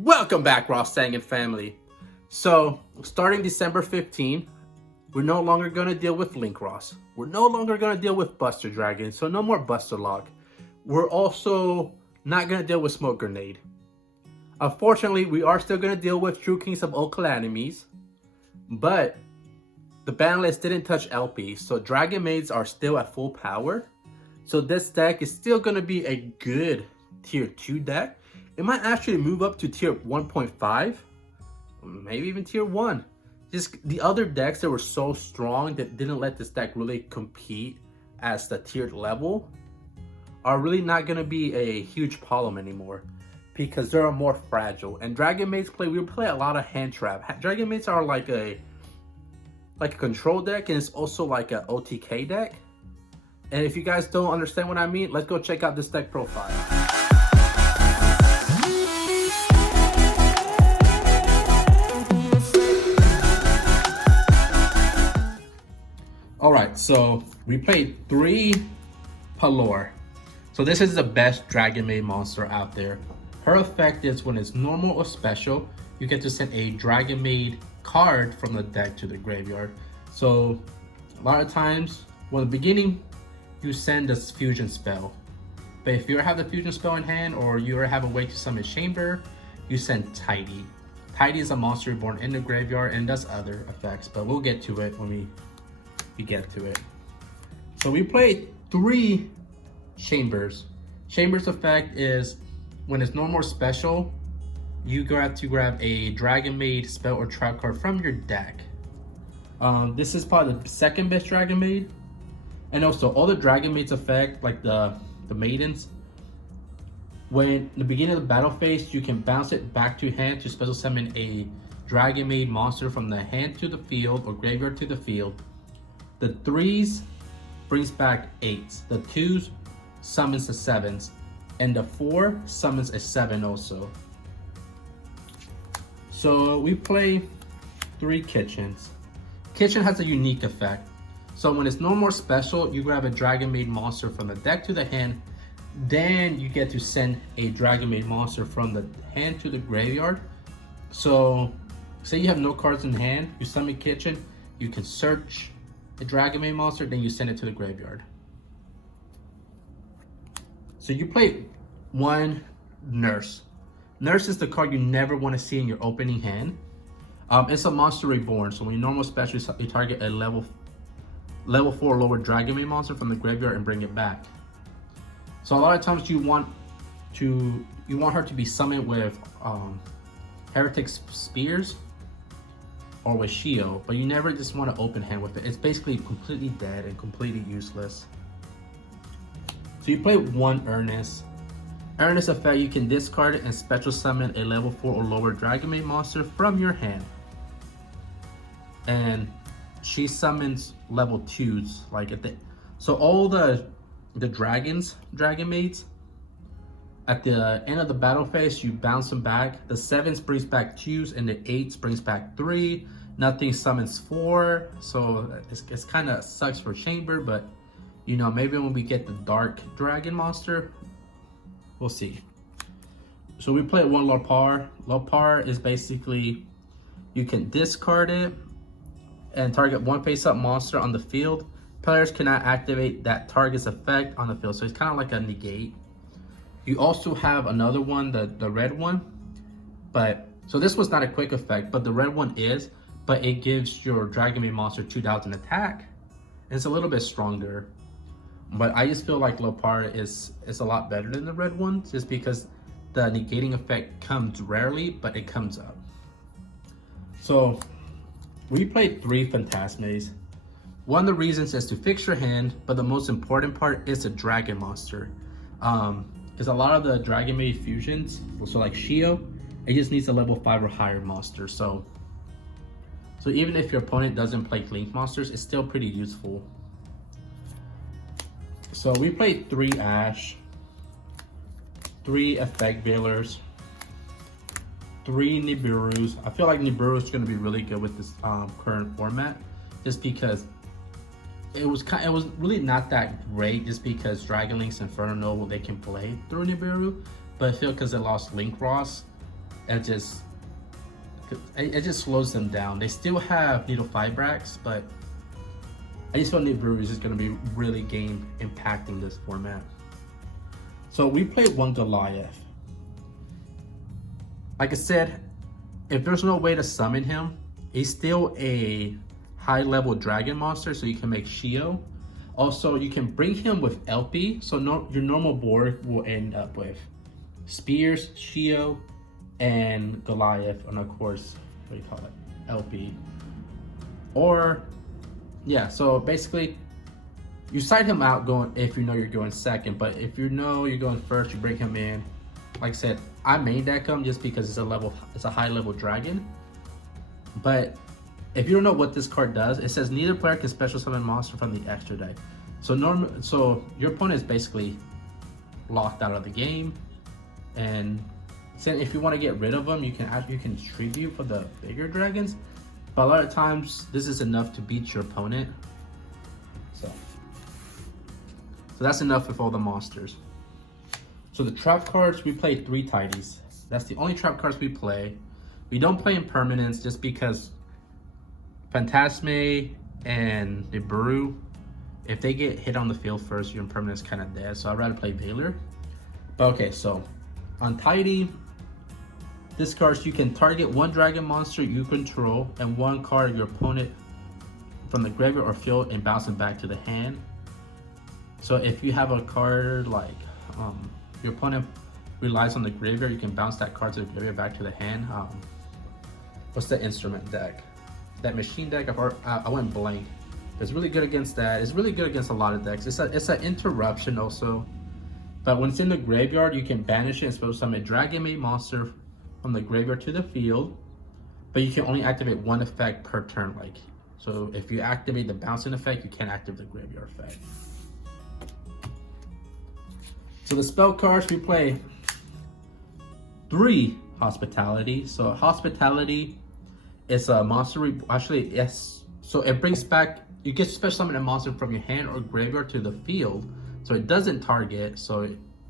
Welcome back, RawSangan family. So, starting December 15, we're no longer going to deal with Link Ross. We're no longer going to deal with Buster Dragon, so no more Buster Lock. We're also not going to deal with Smoke Grenade. Unfortunately, we are still going to deal with True Kings of Old Calamities, but the ban list didn't touch LP, so Dragonmaids are still at full power. So this deck is still going to be a good tier 2 deck. It might actually move up to tier 1.5, maybe even tier 1. Just the other decks that were so strong that didn't let this deck really compete as the tiered level are really not going to be a huge problem anymore because they're more fragile. And Dragonmaids we play a lot of hand trap. Dragonmaids are like a control deck, and it's also like an OTK deck. And if you guys don't understand what I mean, let's go check out this deck profile. Alright, so we played 3 Palor. So this is the best Dragonmaid monster out there. Her effect is when it's normal or special, you get to send a Dragonmaid card from the deck to the graveyard. So a lot of times, well, in the beginning, you send this fusion spell. But if you have the fusion spell in hand or you have a way to summon Chamber, you send Tidy. Tidy is a monster born in the graveyard and does other effects, but we'll get to it when we get to it. So we played 3 Chambers. Chambers effect is when it's normal or special, you have to grab a Dragonmaid spell or trap card from your deck. This is probably the second best Dragonmaid. And also all the Dragonmaids effect, like the maidens, when in the beginning of the battle phase, you can bounce it back to hand to special summon a Dragonmaid monster from the hand to the field or graveyard to the field. The 3s brings back 8s. The 2s summons the 7s. And the 4 summons a 7 also. So we play 3 Kitchens. Kitchen has a unique effect. So when it's normal or special, you grab a Dragonmaid monster from the deck to the hand. Then you get to send a Dragonmaid monster from the hand to the graveyard. So say you have no cards in hand, you summon Kitchen, you can search a Dragonmaid monster, then you send it to the graveyard. So you play 1 Nurse. Nurse is the card you never want to see in your opening hand. It's a monster reborn, so when you normal special, you target a level 4 lower Dragonmaid monster from the graveyard and bring it back. So a lot of times you want her to be summoned with Heretic Spears or with Yugioh, but you never just want to open hand with it. It's basically completely dead and completely useless. So you play 1 Earnest. Earnest effect, you can discard it and special summon a level 4 or lower Dragonmaid monster from your hand. And she summons level 2s, like so all the Dragonmaids, at the end of the battle phase, you bounce them back. The 7s brings back 2s and the 8s brings back 3. Nothing summons 4, so it's kind of sucks for Chamber, but you know, maybe when we get the Dark Dragon monster, we'll see. So we play 1 Lopar. Lopar is basically, you can discard it and target 1 face-up monster on the field. Players cannot activate that target's effect on the field, so it's kind of like a negate. You also have another one, the red one, but so this was not a quick effect, but the red one is, but it gives your Dragonmaid monster 2000 attack. It's a little bit stronger, but I just feel like Lopar is a lot better than the red one, just because the negating effect comes rarely, but it comes up. So we played 3 Phantasmes. One of the reasons is to fix your hand, but the most important part is the Dragon monster. Because a lot of the Dragonmaid fusions, so like Yugioh, it just needs a level 5 or higher monster. So even if your opponent doesn't play Link monsters, it's still pretty useful. So we played 3 Ash, 3 Effect Veilers, 3 Nibiru's. I feel like Nibiru is going to be really good with this current format, just because it was really not that great, just because Dragon Link's Inferno, they can play through Nibiru, but I feel because it lost Link Ross, it just slows them down. They still have Needle Fibrax, but I just feel Nibiru is just going to be really game impacting this format. So we played one Goliath. Like I said, if there's no way to summon him, he's still a high level dragon monster, so you can make Yugioh. Also, you can bring him with LP, so your normal board will end up with Spears, Yugioh, and Goliath, and of course, what do you call it? LP. Or, yeah, so basically, you side him out going if you know you're going second, but if you know you're going first, you bring him in. Like I said, I main deck him just because it's a high level dragon. But if you don't know what this card does, it says neither player can special summon monster from the extra deck. So your opponent is basically locked out of the game. And if you want to get rid of them, you can tribute for the bigger dragons. But a lot of times this is enough to beat your opponent. So that's enough with all the monsters. So the trap cards, we play 3 Tidies. That's the only trap cards we play. We don't play Impermanence just because Phantasme and Nibiru, if they get hit on the field first, your Impermanence is kind of dead. So I'd rather play Veiler. But okay, so on Tidy, this card, you can target 1 dragon monster you control and 1 card of your opponent from the graveyard or field and bounce it back to the hand. So if you have a card like your opponent relies on the graveyard, you can bounce that card to the graveyard back to the hand. What's the instrument deck? That machine deck, I went blank. It's really good against that. It's really good against a lot of decks. It's an interruption also. But when it's in the graveyard, you can banish it and special summon a Dragonmaid monster from the graveyard to the field. But you can only activate 1 effect per turn. So if you activate the bouncing effect, you can't activate the graveyard effect. So the spell cards, we play 3 Hospitality. So Hospitality is a monster, actually, yes. So it brings back, you get special summon a monster from your hand or graveyard to the field. So it doesn't target, so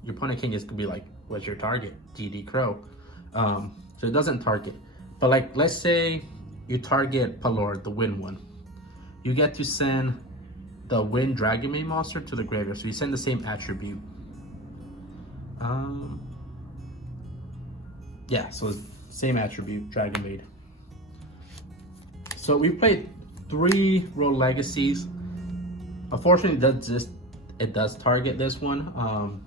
your opponent can just be like, what's your target? GD Crow. So it doesn't target. But let's say you target Palor, the wind one. You get to send the wind Dragonmaid monster to the graveyard. So you send the same attribute. Yeah, so same attribute, Dragonmaid. So we played 3 Road Legacies. Unfortunately, it does target this one.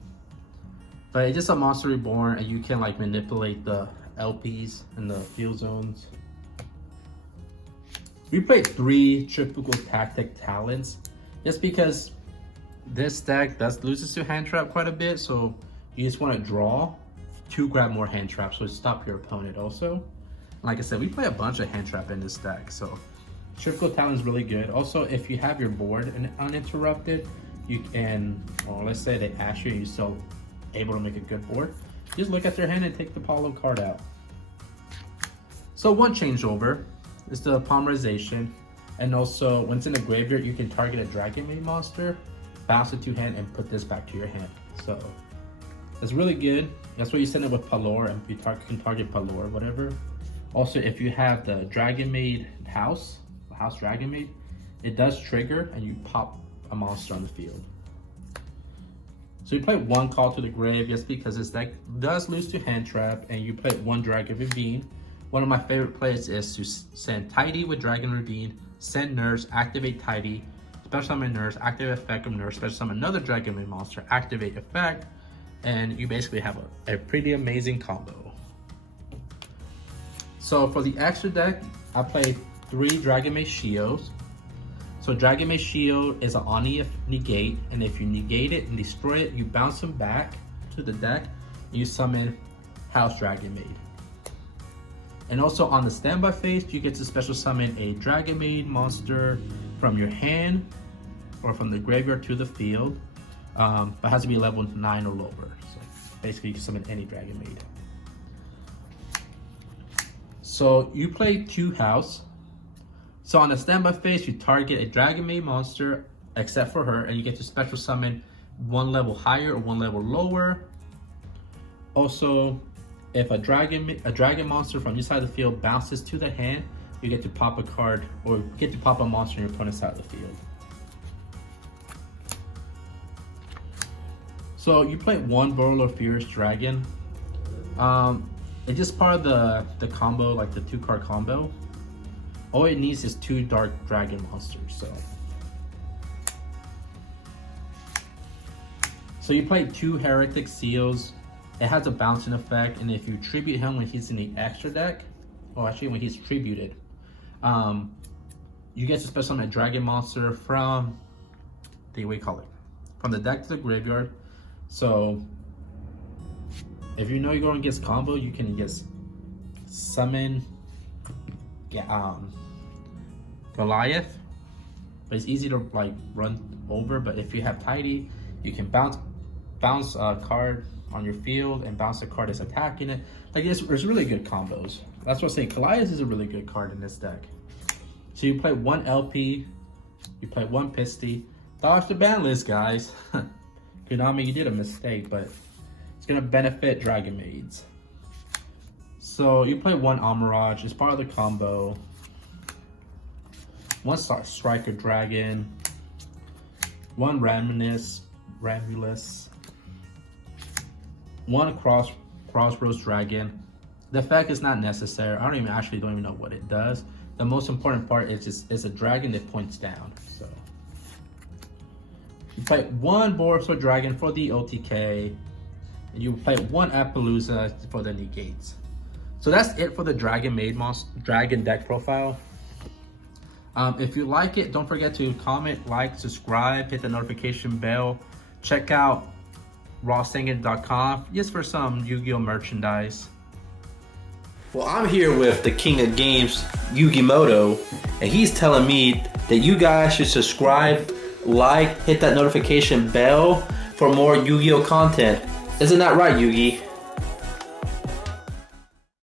But it's just a monster reborn, and you can manipulate the LPs and the field zones. We played 3 Typical Tactic Talents, just because this deck loses to hand trap quite a bit, so you just want to draw to grab more hand traps, so stop your opponent also. Like I said, we play a bunch of hand trap in this deck, so Typical Talent is really good. Also, if you have your board uninterrupted, you can, or let's say they ask you and you're still able to make a good board, just look at their hand and take the Apollo card out. So one changeover is the polymerization, and also when it's in the graveyard, you can target a Dragonmaid monster, bounce it to hand, and put this back to your hand. So it's really good. That's why you send it with Palor, and you can target Palor, whatever. Also, if you have the Dragonmaid house Dragonmaid, it does trigger and you pop a monster on the field. So you play 1 Call to the Grave just because this deck does lose to hand trap, and you play 1 Dragon Ravine. One of my favorite plays is to send Tidy with Dragon Ravine, send Nurse, activate Tidy, special summon Nurse, activate effect of Nurse, special summon another Dragonmaid monster, activate effect, and you basically have a pretty amazing combo. So for the extra deck, I play 3 Dragonmaid Yugiohs. So Dragonmaid Yugioh is an Oni negate, and if you negate it and destroy it, you bounce them back to the deck, and you summon House Dragonmaid. And also on the standby phase, you get to special summon a Dragonmaid monster from your hand or from the graveyard to the field, but it has to be level 9 or lower. So basically you can summon any Dragonmaid. So you play 2 House. So on the standby phase, you target a Dragonmaid monster except for her, and you get to special summon 1 level higher or 1 level lower. Also, if a dragon monster from your side of the field bounces to the hand, you get to pop a card or get to pop a monster on your opponent's side of the field. So you play one Burrow Fierce Dragon. It's just part of the combo, like the 2-card combo. All it needs is 2 Dark Dragon monsters. So you play 2 Heretic Seals. It has a bouncing effect, and if you tribute him when he's in the extra deck, or actually when he's tributed, you get to special summon a dragon monster from from the deck to the graveyard. So if you know you're going against combo, you can just summon Goliath, but it's easy to like run over. But if you have Tidy, you can bounce a card on your field and bounce a card that's attacking it. Like there's really good combos. That's what I'm saying. Goliath is a really good card in this deck. So you play 1 LP, you play 1 Pisty. Dodge the ban list, guys. Konami, you did a mistake, but it's gonna benefit Dragonmaids. So you play 1 Amaraj, it's part of the combo. 1 Striker Dragon, 1 Ramulus, 1 Crossroads Dragon. The effect is not necessary. I don't even know what it does. The most important part is it's a dragon that points down. So you play 1 Borisor Dragon for the OTK, and you play 1 Appaloosa for the negates. So that's it for the Dragon deck profile. If you like it, don't forget to comment, like, subscribe, hit the notification bell. Check out RawSangan.com just for some Yu-Gi-Oh merchandise. Well, I'm here with the king of games, Yugioh, and he's telling me that you guys should subscribe, like, hit that notification bell for more Yu-Gi-Oh content. Isn't that right, Yugi?